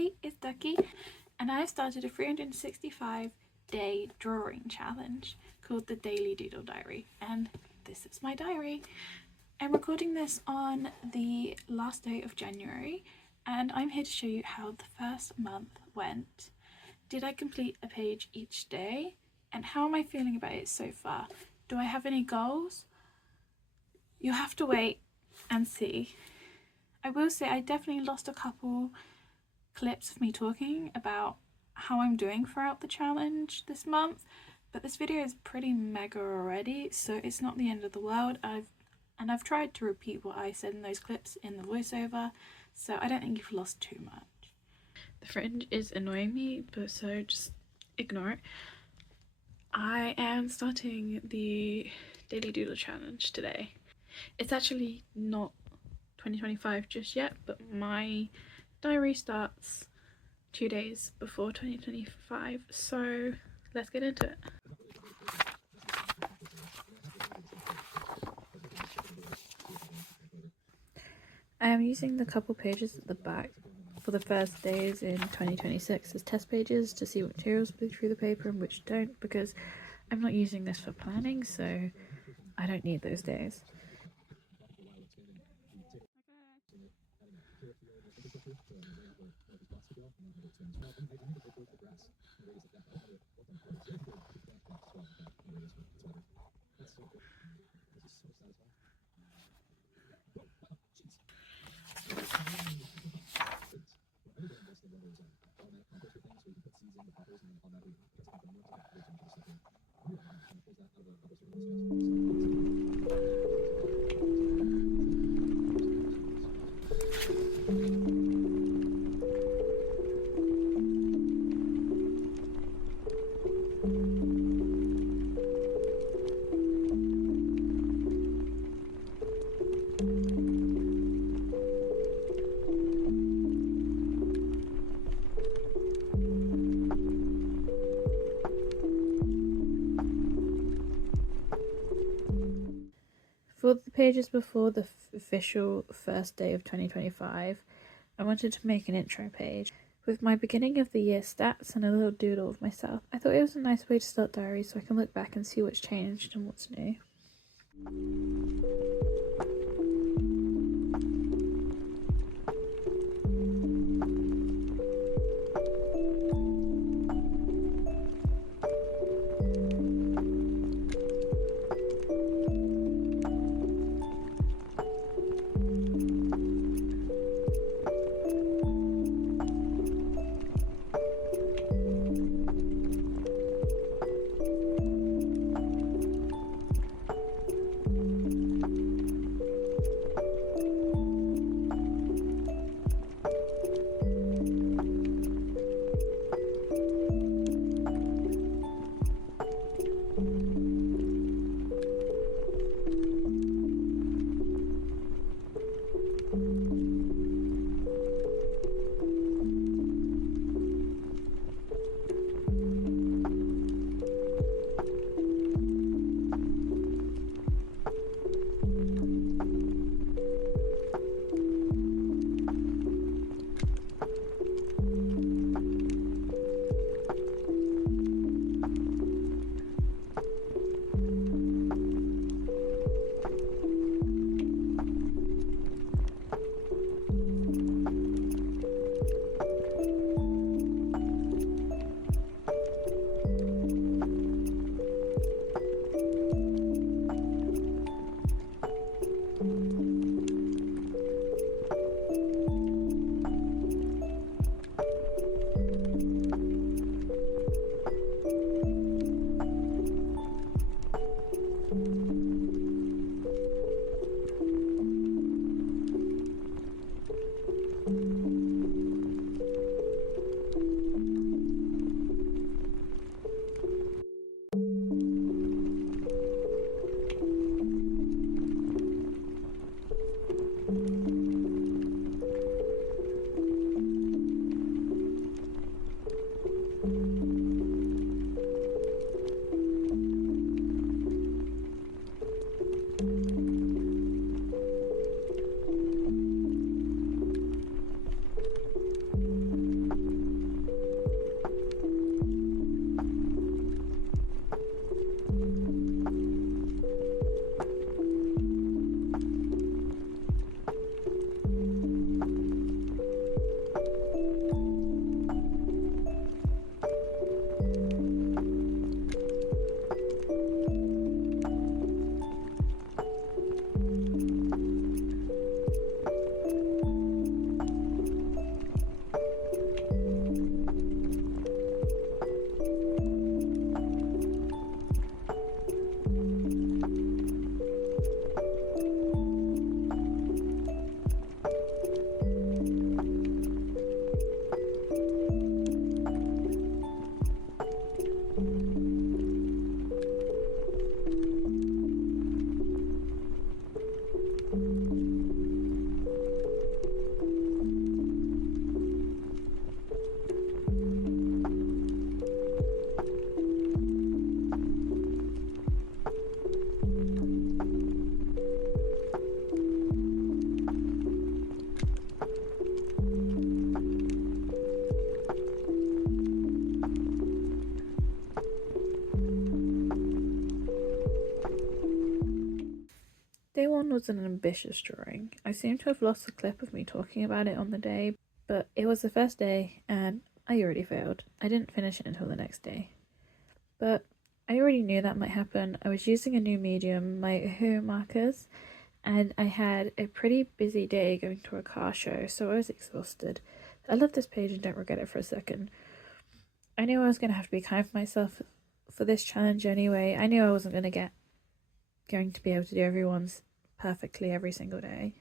Hey, it's Ducky, and I've started a 365-day drawing challenge called the Daily Doodle Diary, and this is my diary. I'm recording this on the last day of January, and I'm here to show you how the first month went. Did I complete a page each day? And how am I feeling about it so far? Do I have any goals? You'll have to wait and see. I will say I definitely lost a couple clips of me talking about how I'm doing throughout the challenge this month, but this video is pretty mega already, so it's not the end of the world. I've tried to repeat what I said in those clips in the voiceover, so I don't think you've lost too much. The fringe is annoying me, but so just ignore it. I am starting the Daily Doodle Challenge today. It's actually not 2025 just yet, but my diary starts 2 days before 2025, so let's get into it. I am using the couple pages at the back for the first days in 2026 as test pages to see what materials bleed through the paper and which don't, because I'm not using this for planning, so I don't need those days. For the pages before the official first day of 2025, I wanted to make an intro page with my beginning of the year stats and a little doodle of myself. I thought it was a nice way to start diary so I can look back and see what's changed and what's new. an ambitious drawing. I seem to have lost the clip of me talking about it on the day, but it was the first day and I already failed. I didn't finish it until the next day. But I already knew that might happen. I was using a new medium, my Who markers, and I had a pretty busy day going to a car show, so I was exhausted. I love this page and don't regret it for a second. I knew I was going to have to be kind for myself for this challenge anyway. I knew I wasn't going to be able to do everyone's perfectly every single day.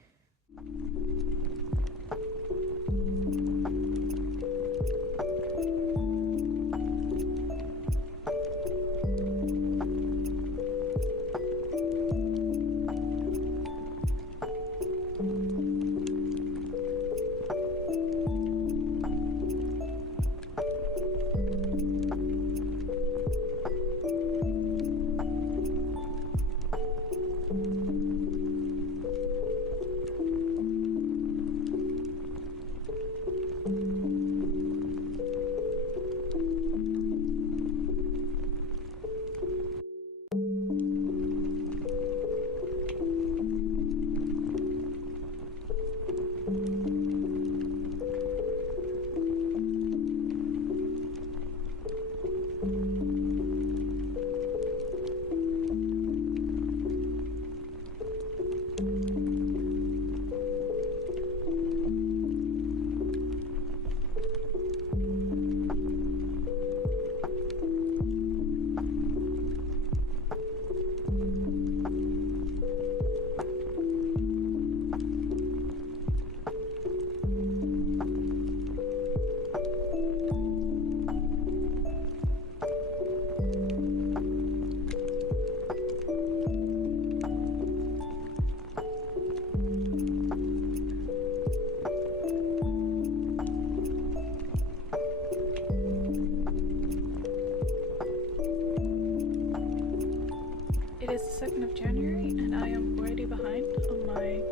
It is the 2nd of January and I am already behind on my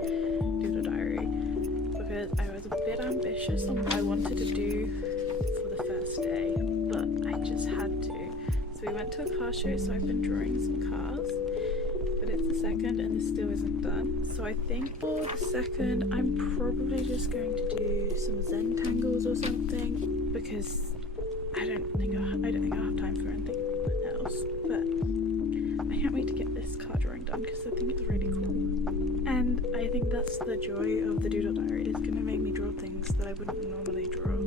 doodle diary because I was a bit ambitious on what I wanted to do for the first day, but I just had to. So we went to a car show, so I've been drawing some cars, but it's the 2nd and this still isn't done. So I think for the 2nd I'm probably just going to do some Zentangles or something because I don't think I'll have time for anything else, but I can't wait to get this card drawing done because I think it's really cool. And I think that's the joy of the doodle diary. It's going to make me draw things that I wouldn't normally draw,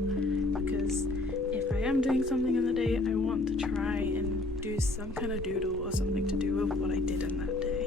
because if I am doing something in the day, I want to try and do some kind of doodle or something to do with what I did in that day.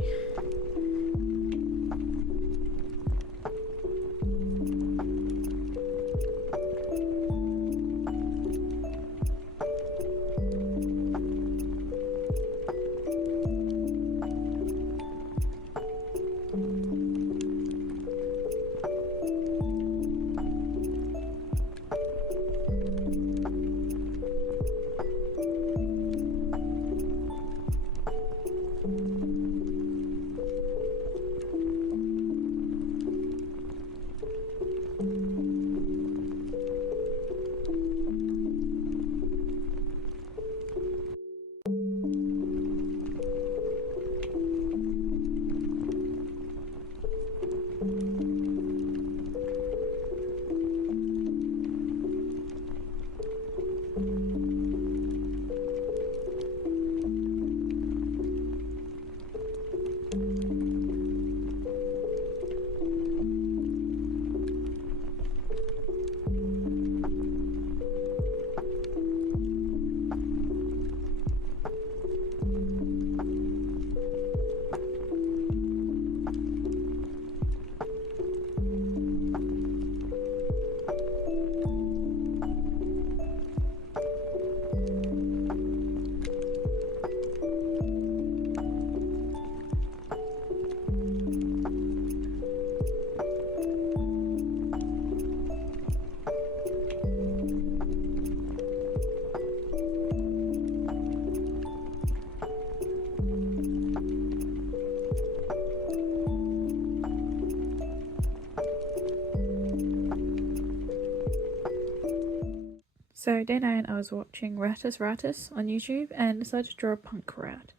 So day 9 I was watching Ratus on YouTube and decided to draw a punk rat.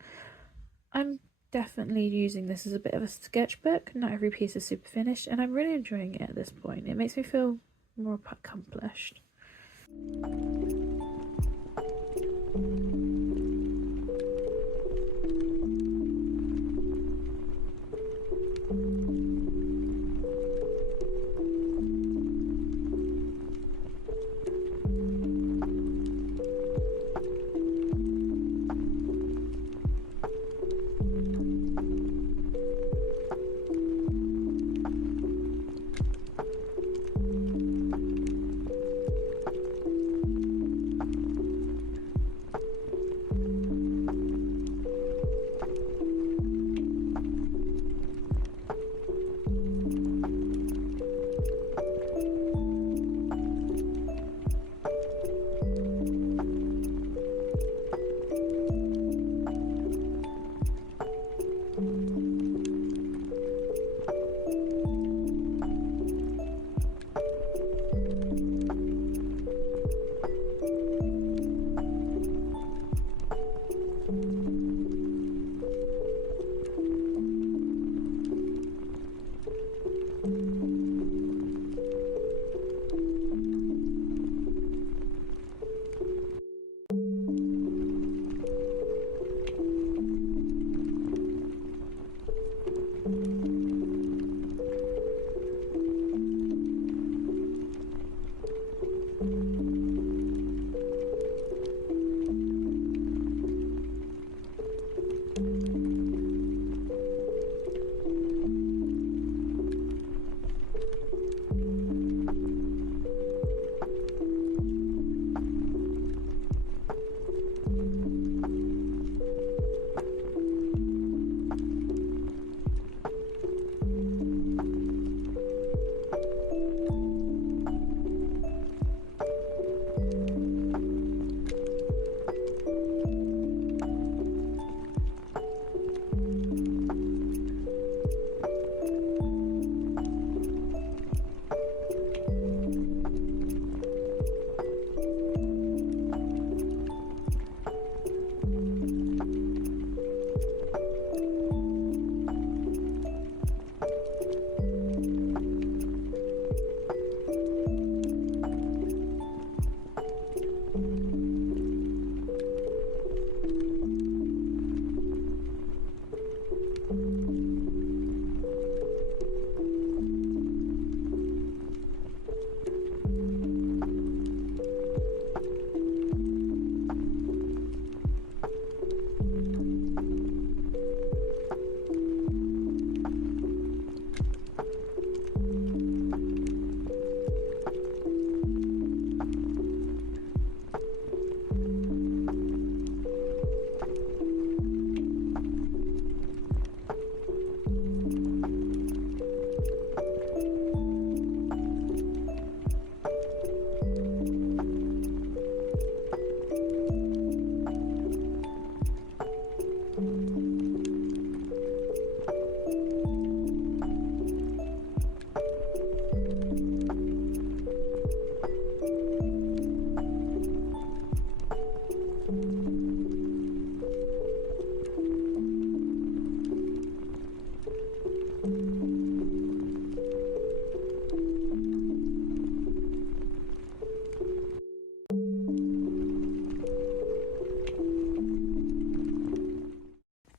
I'm definitely using this as a bit of a sketchbook. Not every piece is super finished, and I'm really enjoying it at this point. It makes me feel more accomplished.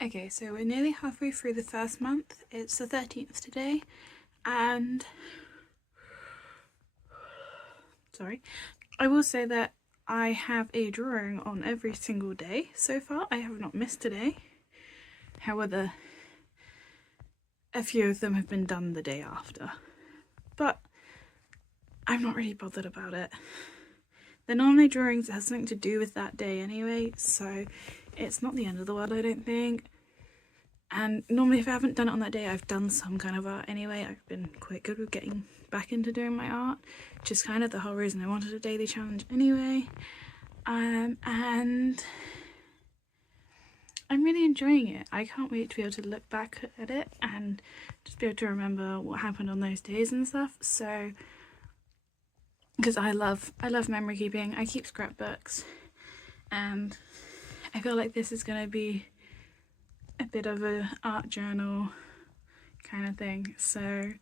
Okay, so we're nearly halfway through the first month. It's the 13th today, and sorry, I will say that I have a drawing on every single day so far. I have not missed a day. However, a few of them have been done the day after, but I'm not really bothered about it. They're normally drawings that have something to do with that day anyway, so it's not the end of the world, I don't think. And normally if I haven't done it on that day, I've done some kind of art anyway. I've been quite good with getting back into doing my art, which is kind of the whole reason I wanted a daily challenge anyway. And I'm really enjoying it. I can't wait to be able to look back at it and just be able to remember what happened on those days and stuff. So, because I love memory keeping. I keep scrapbooks, and I feel like this is going to be a bit of a art journal kind of thing. So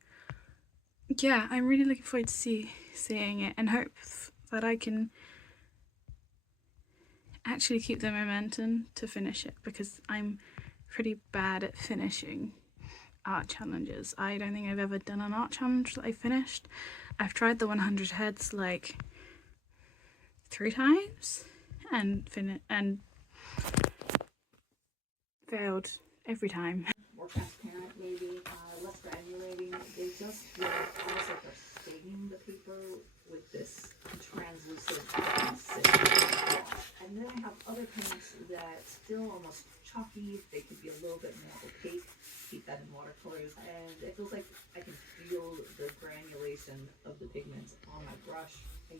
yeah, I'm really looking forward to seeing it, and hope that I can actually keep the momentum to finish it, because I'm pretty bad at finishing art challenges. I don't think I've ever done an art challenge that I finished. I've tried the 100 heads like 3 times and failed every time. More transparent, maybe less granulating. They just feel almost like they're staining the paper with this translucent wash. And then I have other paints that still almost chalky. They could be a little bit more opaque. Keep that in watercolors, and it feels like I can feel the granulation of the pigments on my brush. I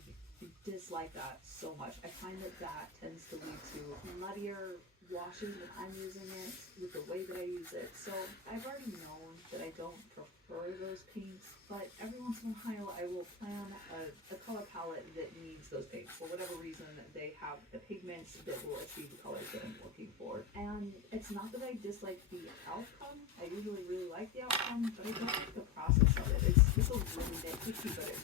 dislike that so much. I find that tends to lead to muddier washes when I'm using it, with the way that I use it. So I've already known that I don't prefer those paints, but every once in a while I will plan a color palette that needs those paints. For whatever reason, they have the pigments that will achieve the colors that I'm looking for. And it's not that I dislike the outcome. I usually really like the outcome, but I don't like the process of it. It's a really nitpicky, but it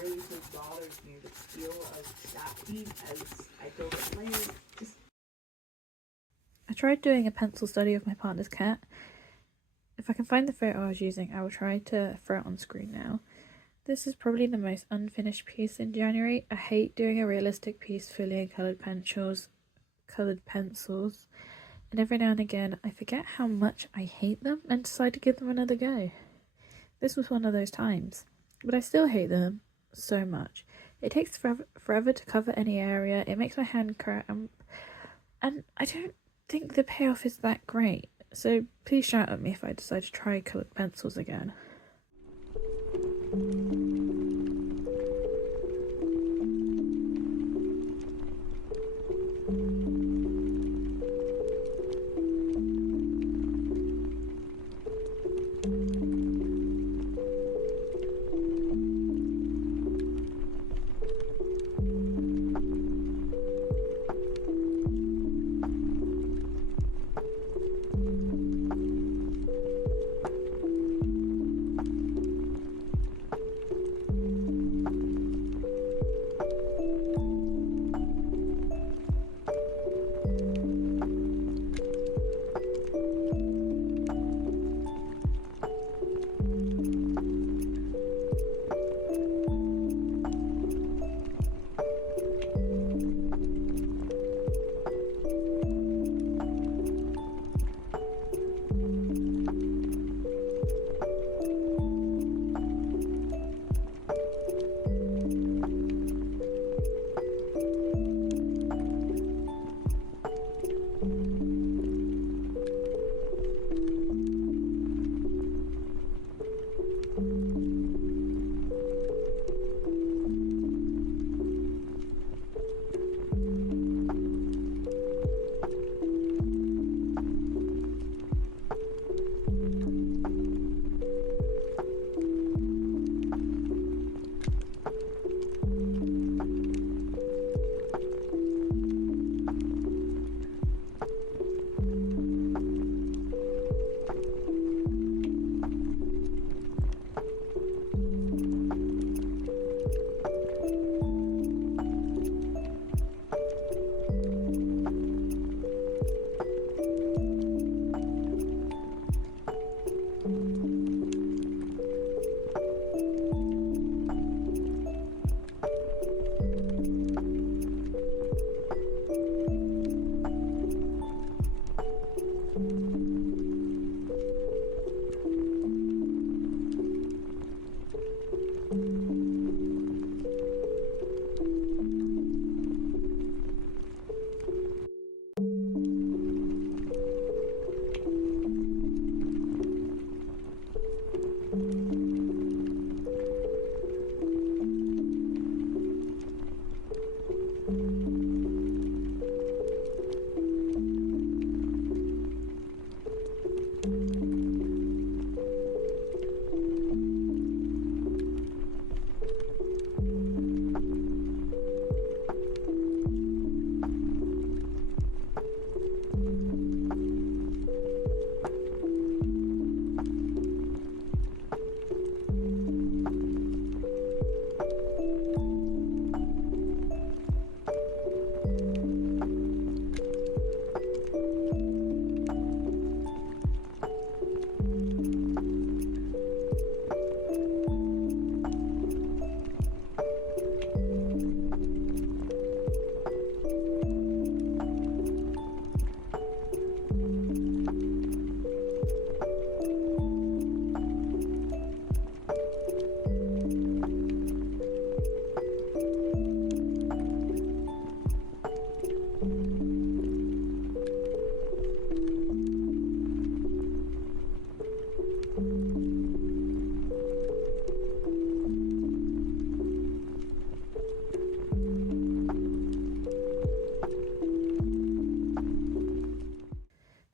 really just bothers me, the feel of that paint as I build it layers. I tried doing a pencil study of my partner's cat. If I can find the photo I was using, I will try to throw it on screen now. This is probably the most unfinished piece in January. I hate doing a realistic piece fully in coloured pencils, and every now and again I forget how much I hate them and decide to give them another go. This was one of those times, but I still hate them so much. It takes forever to cover any area, it makes my hand crack, and I don't think the payoff is that great, so please shout at me if I decide to try coloured pencils again.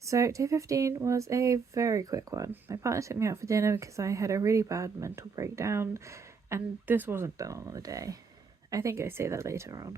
So day 15 was a very quick one. My partner took me out for dinner because I had a really bad mental breakdown, and this wasn't done on the day. I think I say that later on.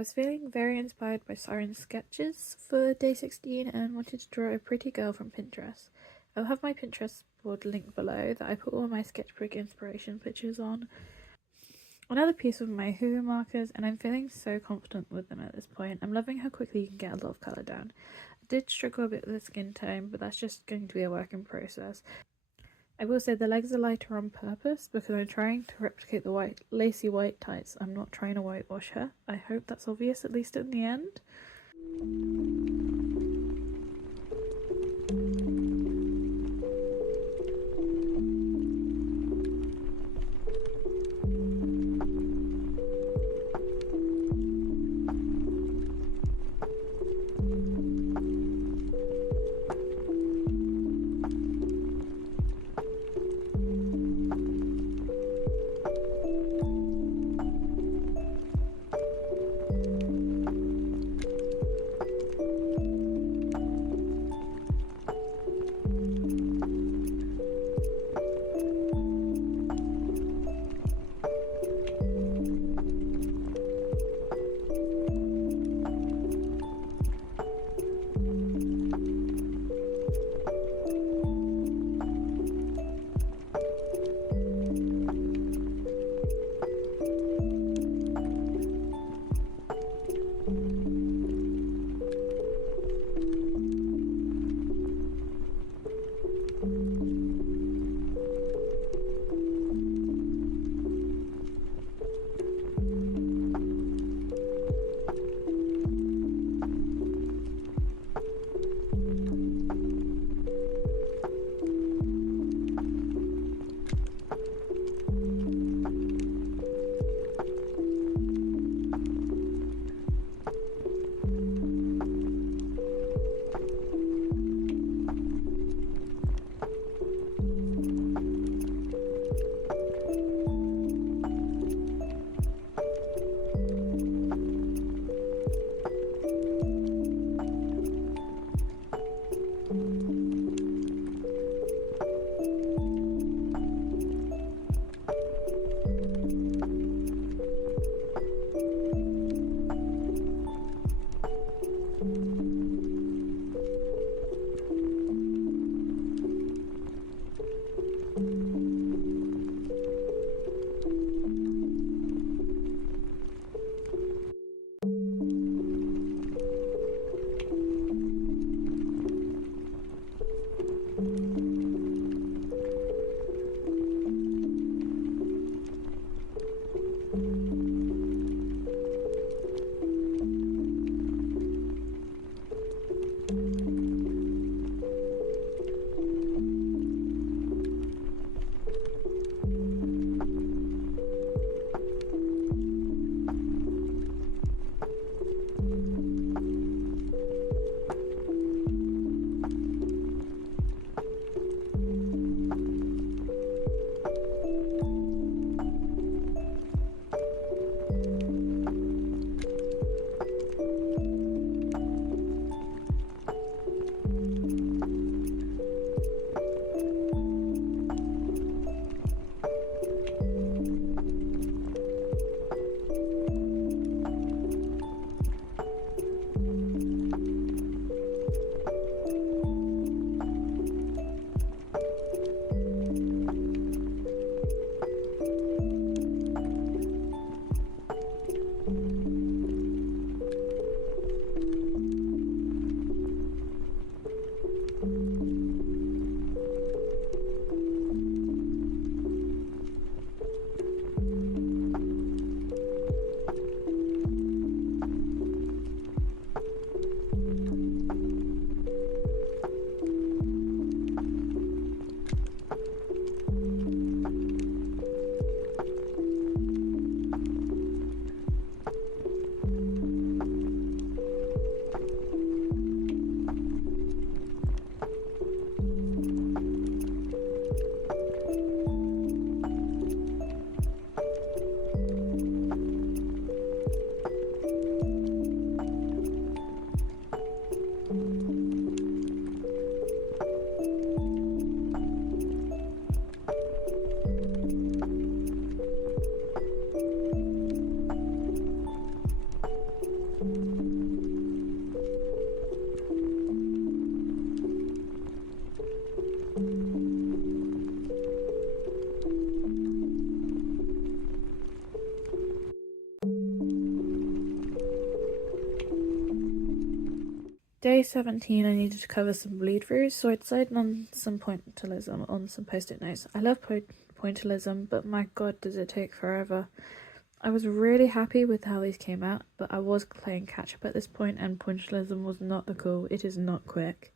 I was feeling very inspired by Siren's sketches for day 16 and wanted to draw a pretty girl from Pinterest. I'll have my Pinterest board linked below that I put all my sketchbook inspiration pictures on. Another piece with my Hoover markers, and I'm feeling so confident with them at this point. I'm loving how quickly you can get a lot of colour down. I did struggle a bit with the skin tone, but that's just going to be a work in process. I will say the legs are lighter on purpose because I'm trying to replicate the white, lacy white tights. I'm not trying to whitewash her. I hope that's obvious, at least in the end. Day 17, I needed to cover some bleed throughs, so I decided on some pointillism on some post-it notes. I love pointillism, but my god, does it take forever. I was really happy with how these came out, but I was playing catch-up at this point, and pointillism was not the cool. It is not quick.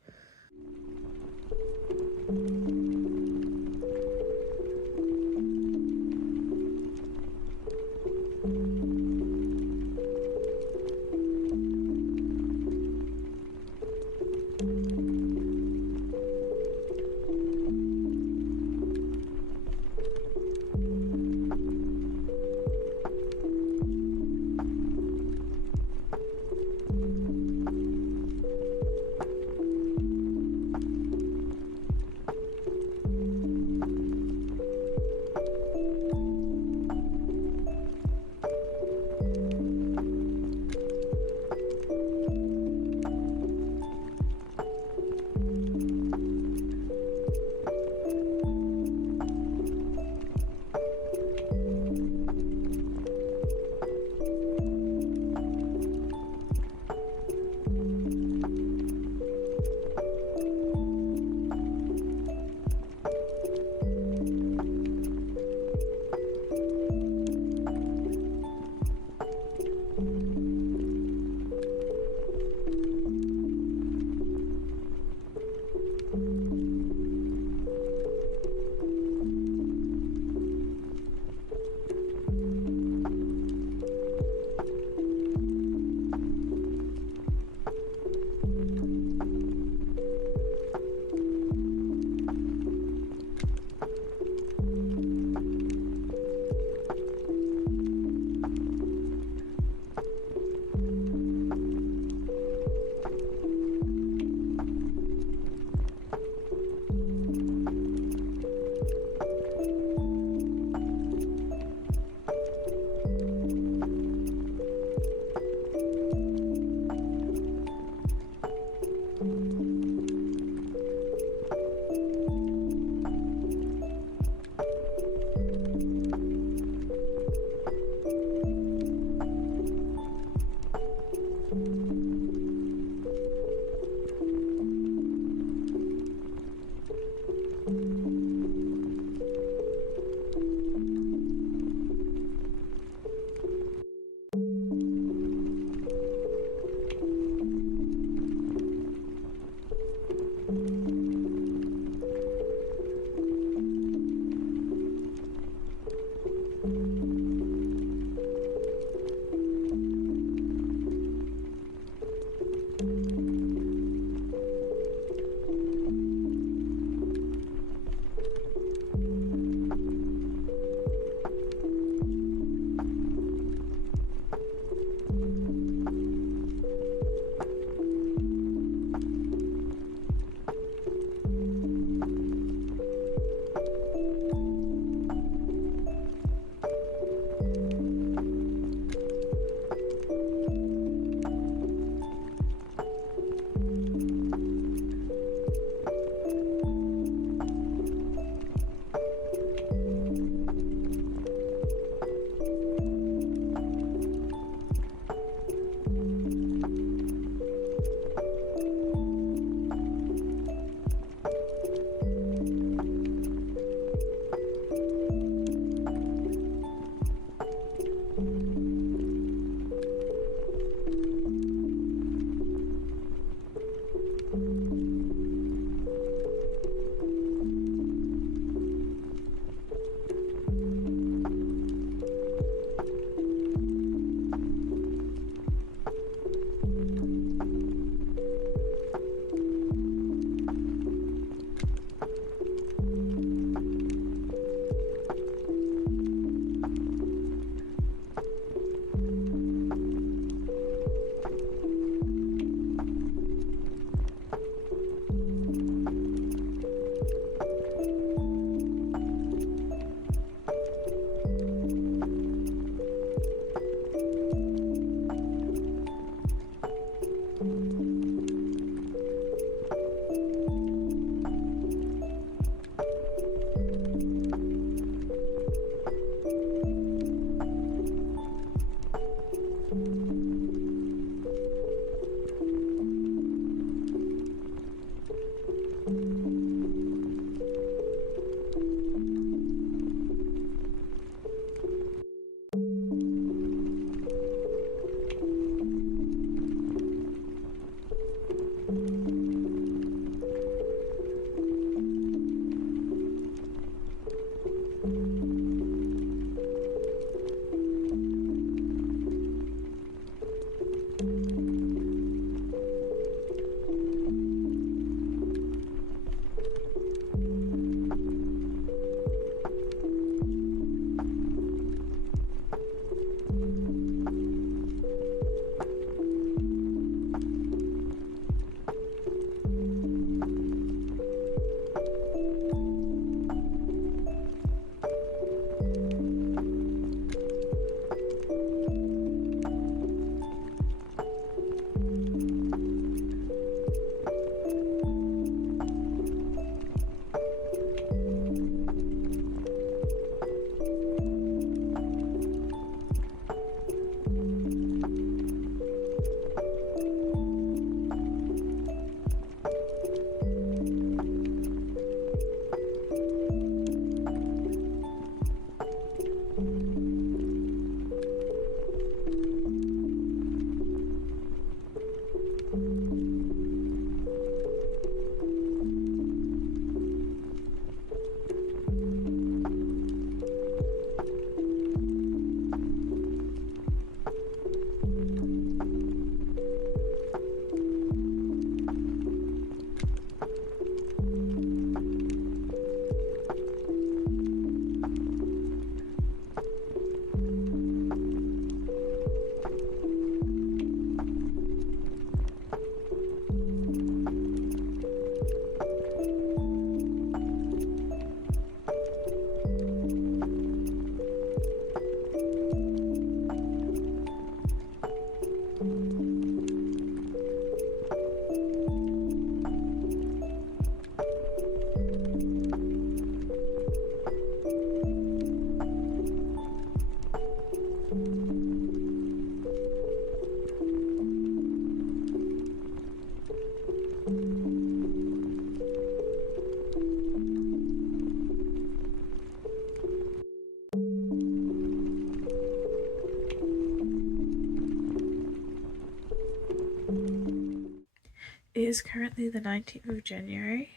It is currently the 19th of January,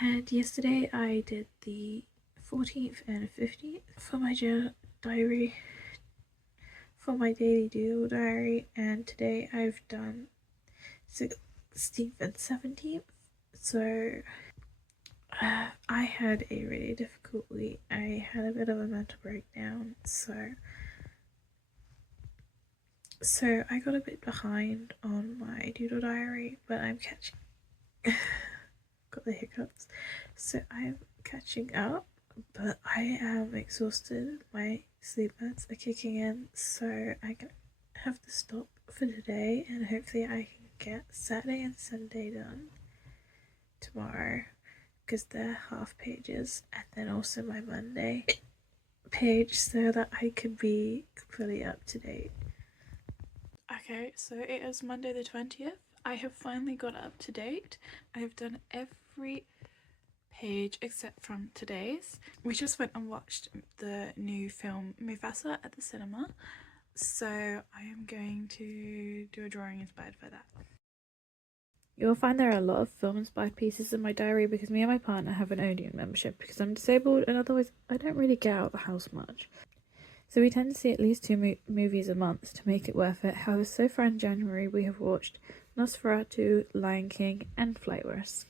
and yesterday I did the 14th and 15th for my diary, for my daily doodle diary, and today I've done 16th and 17th. So I had a really difficult week. I had a bit of a mental breakdown, so I got a bit behind on my doodle diary, but I'm catching got the hiccups. So I'm catching up, but I am exhausted. My sleep meds are kicking in, so I can have to stop for today, and hopefully I can get Saturday and Sunday done tomorrow, because they're half pages, and then also my Monday page, so that I could be fully up to date. Okay, so it is Monday the 20th. I have finally got up to date. I have done every page except from today's. We just went and watched the new film Mufasa at the cinema, so I am going to do a drawing inspired by that. You'll find there are a lot of film inspired pieces in my diary because me and my partner have an Odeon membership because I'm disabled, and otherwise I don't really get out of the house much. So we tend to see at least 2 movies a month to make it worth it. However, so far in January we have watched Nosferatu, Lion King and Flight Risk.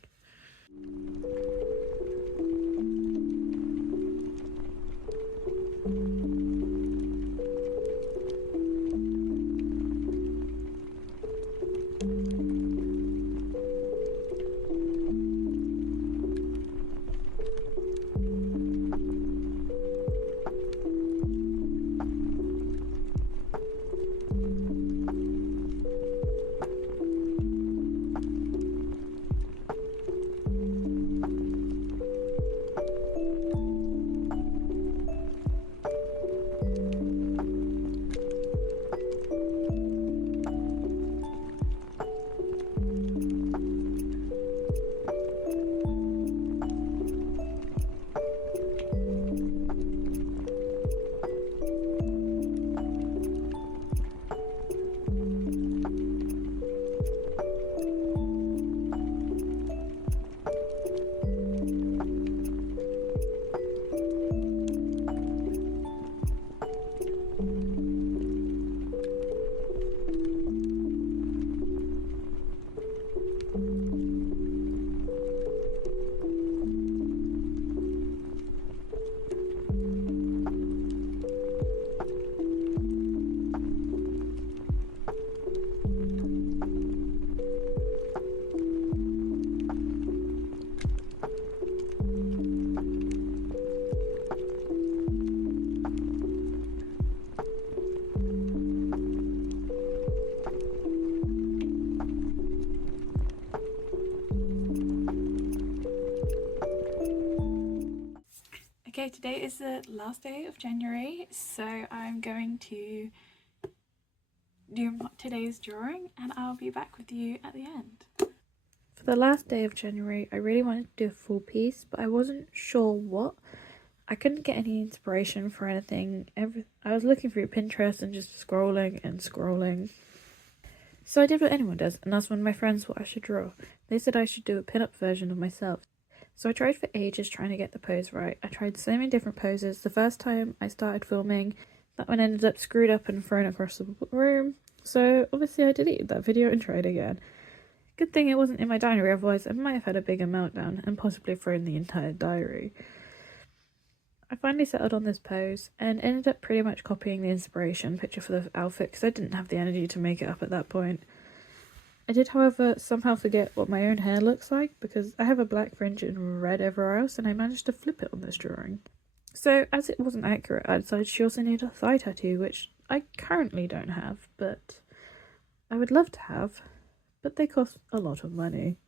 Okay, today is the last day of January, so I'm going to do today's drawing and I'll be back with you at the end. For the last day of January, I really wanted to do a full piece, but I wasn't sure what. I couldn't get any inspiration for anything. I was looking through Pinterest and just scrolling and scrolling. So I did what anyone does, and asked one of my friends what I should draw. They said I should do a pin-up version of myself. So I tried for ages trying to get the pose right. I tried so many different poses. The first time I started filming, that one ended up screwed up and thrown across the room. So obviously I deleted that video and tried again. Good thing it wasn't in my diary, otherwise I might have had a bigger meltdown and possibly thrown the entire diary. I finally settled on this pose and ended up pretty much copying the inspiration picture for the outfit because I didn't have the energy to make it up at that point. I did, however, somehow forget what my own hair looks like because I have a black fringe and red everywhere else, and I managed to flip it on this drawing. So, as it wasn't accurate, I decided she also needed a thigh tattoo, which I currently don't have, but I would love to have, but they cost a lot of money.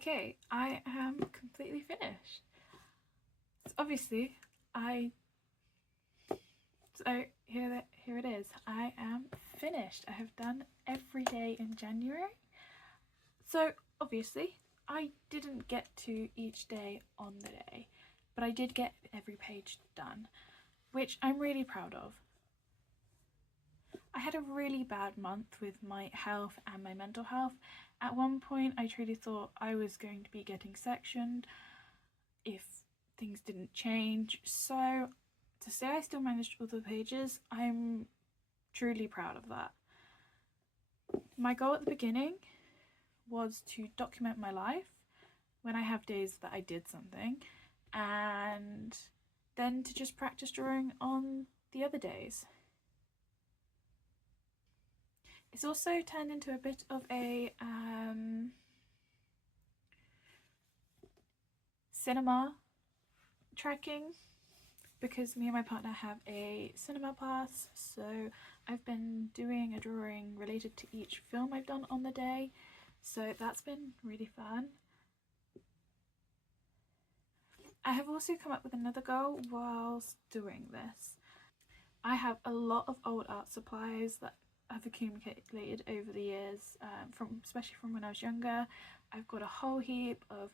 Okay, I am completely finished. So obviously, so here it is. I am finished. I have done every day in January. So obviously, I didn't get to each day on the day, but I did get every page done, which I'm really proud of. I had a really bad month with my health and my mental health. At one point, I truly thought I was going to be getting sectioned if things didn't change. So to say I still managed all the pages, I'm truly proud of that. My goal at the beginning was to document my life when I have days that I did something, and then to just practice drawing on the other days. It's also turned into a bit of a cinema tracking, because me and my partner have a cinema pass, so I've been doing a drawing related to each film I've done on the day, so that's been really fun. I have also come up with another goal whilst doing this. I have a lot of old art supplies that have accumulated over the years, especially from when I was younger. I've got a whole heap of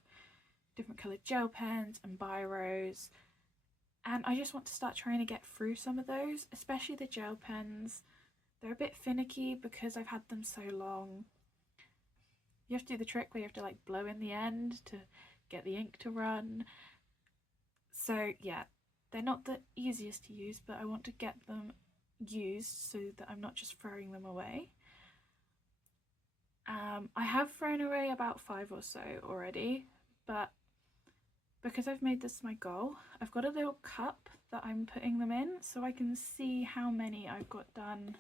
different coloured gel pens and biros, and I just want to start trying to get through some of those, especially the gel pens. They're a bit finicky because I've had them so long. You have to do the trick where you have to like blow in the end to get the ink to run. So yeah, they're not the easiest to use, but I want to get them used so that I'm not just throwing them away. I have thrown away about 5 or so already, but because I've made this my goal, I've got a little cup that I'm putting them in so I can see how many I've got done.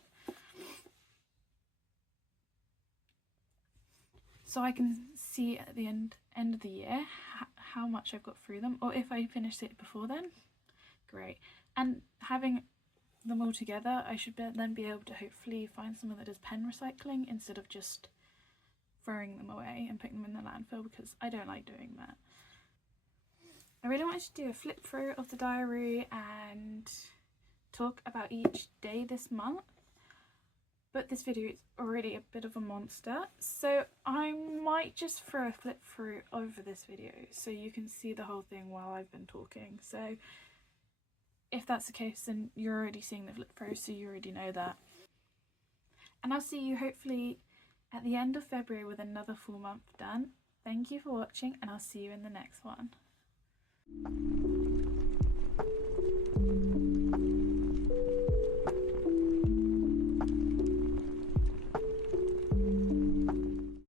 So I can see at the end of the year how much I've got through them, or if I finished it before then, great. And having them all together, I should then be able to hopefully find someone that does pen recycling instead of just throwing them away and putting them in the landfill, because I don't like doing that. I really wanted to do a flip through of the diary and talk about each day this month, but this video is already a bit of a monster, so I might just throw a flip through over this video so you can see the whole thing while I've been talking. So if that's the case, then you're already seeing the flip through, so you already know that. And I'll see you hopefully at the end of February with another full month done. Thank you for watching, and I'll see you in the next one.